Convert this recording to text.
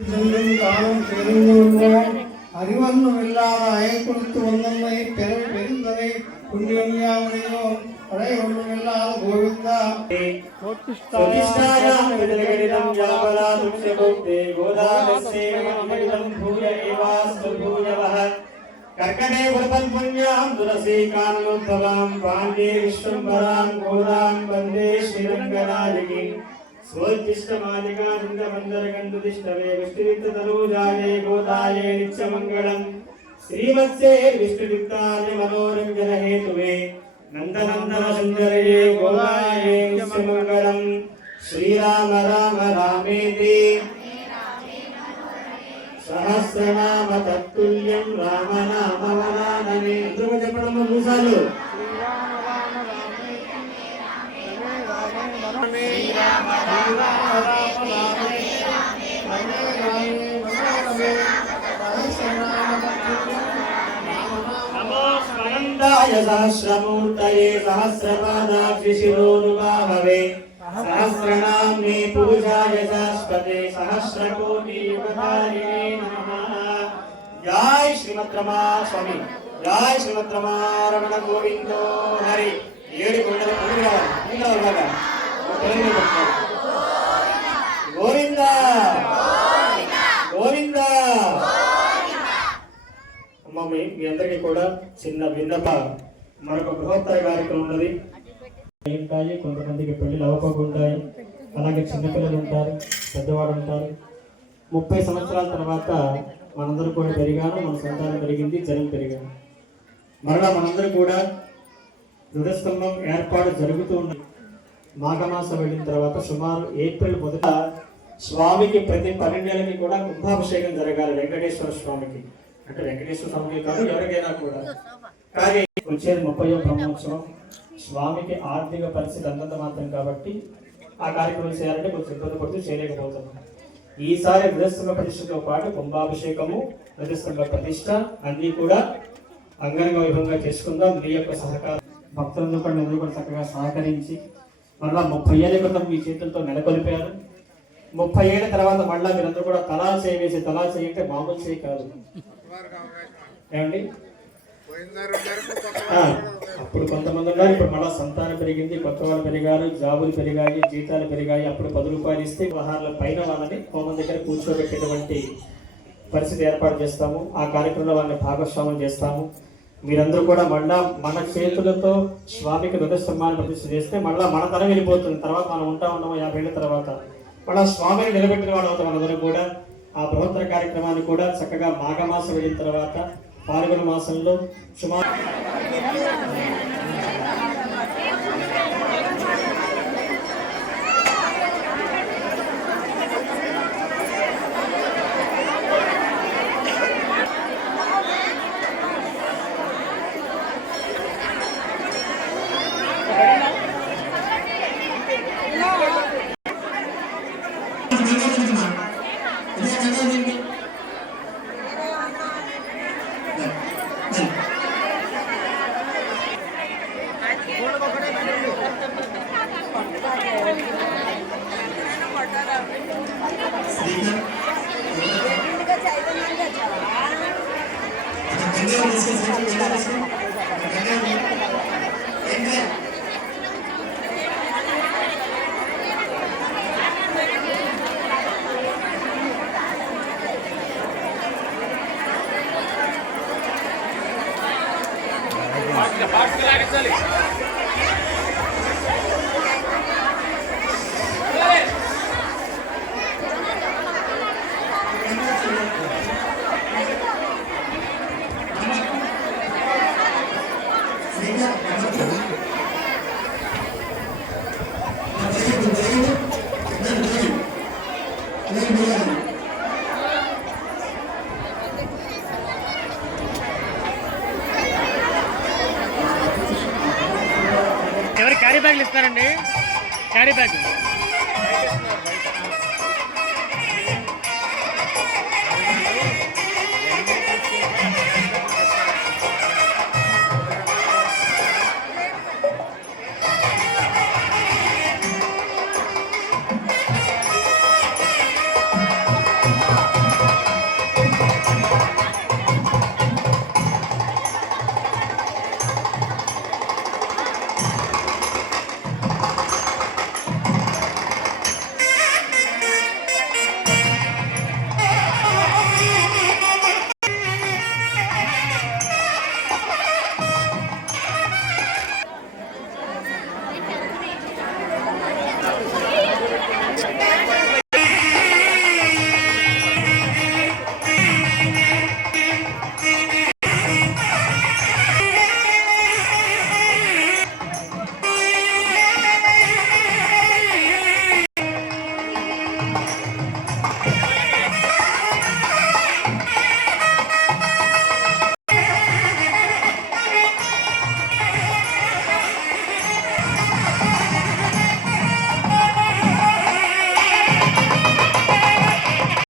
காலம் பெருங்கோள்வான் அறிவன்னும் இல்லாத அயக்குழுத்து வந்தன்மை பெரும் பெருந்தனை புண்ணியமியாமணியோம் படை ஒன்றும் இல்லாத கோவிந்தா சுதிஷ்டாயாம் விதகடிதம் யாவலா துக்ஷபுக்தே கோதாகஸ்தேவம் பூய ஏவாஸ்து பூயவஹ கர்க்கடே வர்பன் புண்ணியாம் துலசி கானனுத்தவாம் பாண்டே விஸ்வம்பராம் கோதாம் வந்தே ஸ்ரீரங்கநாயகி स्वोत्तिष्ठमालिकानन्दमन्दरगन्धुतिष्ठवे विष्णुयुक्ततनूजाये गोदाये नित्यमङ्गलम् श्रीवत्से विष्णुयुक्ताय मनोरञ्जनहेतुवे नन्दनन्दनसुन्दरये गोदाये नित्यमङ्गलम् श्रीराम राम रामेति सहस्रनाम तत्तुल्यं रामनामवरानने ध्रुवजपणम मूसालु सहस्रमूर्तये सहस्रपादाक्षि शिरोनुबाहवे सहस्रनाम्ने पूजाय शाश्वते सहस्रकोटियुगधारिणे नमः। जय श्रीमद्रमा स्वामी, जय श्रीमद्रमा रमण गोविंदो हरि। గోవింద గోవింద. అమ్మ మీ అందరికీ కూడా చిన్న విన్నప, మరొక బృహత్తర కార్యక్రమం ఉన్నది. ఉంటాయి, కొంతమందికి పెళ్లిళ్ళు అవ్వకుంటాయి, అలాగే చిన్నపిల్లలు ఉంటారు, పెద్దవాడు ఉంటారు. 30 సంవత్సరాల తర్వాత మనందరూ కూడా పెరిగాను, మన సంతానం పెరిగింది, జనం పెరిగాను. మరలా మనందరూ కూడా ధ్వజస్తంభం ఏర్పాటు జరుగుతూ ఉన్నది. మాఘమాసం వెళ్ళిన తర్వాత సుమారు ఏప్రిల్ మొదట స్వామికి ప్రతి 12 నెలలకి కూడా కుంభాభిషేకం జరగాలి. వెంకటేశ్వర స్వామికి, అంటే వెంకటేశ్వర స్వామికి కాదు, ఎవరికైనా కూడా. కానీ వచ్చేది 30వ బ్రహ్మోత్సవం. స్వామికి ఆర్థిక పరిస్థితి అంతంత మాత్రం కాబట్టి ఆ కార్యక్రమం చేయాలంటే కొంచెం ఇబ్బంది పడుతూ చేయలేకపోతున్నాం. ఈసారి ధ్వజస్తంభ ప్రతిష్టతో పాటు కుంభాభిషేకము, ధ్వజస్తంభ ప్రతిష్ట అన్నీ కూడా అంగరంగ వైభవంగా చేసుకుందాం. మీ యొక్క సహకారం, భక్తులందరూ కూడా అందరూ కూడా చక్కగా సహకరించి మళ్ళా 30 ఏళ్ళ క్రితం మీ చేతులతో నెలకొల్పారు. 30 ఏళ్ళ తర్వాత మళ్ళా మీరందరూ కూడా తలా చేసి, తలా చేయంటే మామూలు చేయి కాదు ఏమండి. అప్పుడు కొంతమంది ఉన్నారు, ఇప్పుడు మళ్ళా సంతానం పెరిగింది, కొత్త వాళ్ళు పెరిగారు, జాబులు పెరిగాయి, జీతాలు పెరిగాయి. అప్పుడు 10 రూపాయలు ఇస్తే వ్యవహారాల పైన వాళ్ళని హోమం దగ్గర కూర్చోబెట్టేటువంటి పరిస్థితి ఏర్పాటు చేస్తాము. ఆ కార్యక్రమంలో వాళ్ళని భాగస్వామ్యం చేస్తాము. మీరందరూ కూడా మళ్ళా మన చేతులతో స్వామికి ధ్వజస్తంభాన్ని ప్రతిష్ఠ చేస్తే మళ్ళీ మన తరం వెళ్ళిపోతుంది. తర్వాత మనం ఉన్నాము 50 ఏళ్ళ తర్వాత మళ్ళీ స్వామిని నిలబెట్టిన వాడు అవుతాం. మనందరూ కూడా ఆ బృహత్తర కార్యక్రమాన్ని కూడా చక్కగా మాఘమాసం వెళ్ళిన తర్వాత పాల్గొన మాసంలో సుమారు ఎవరు క్యారీ బ్యాగ్లు ఇస్తారండి? Carry bag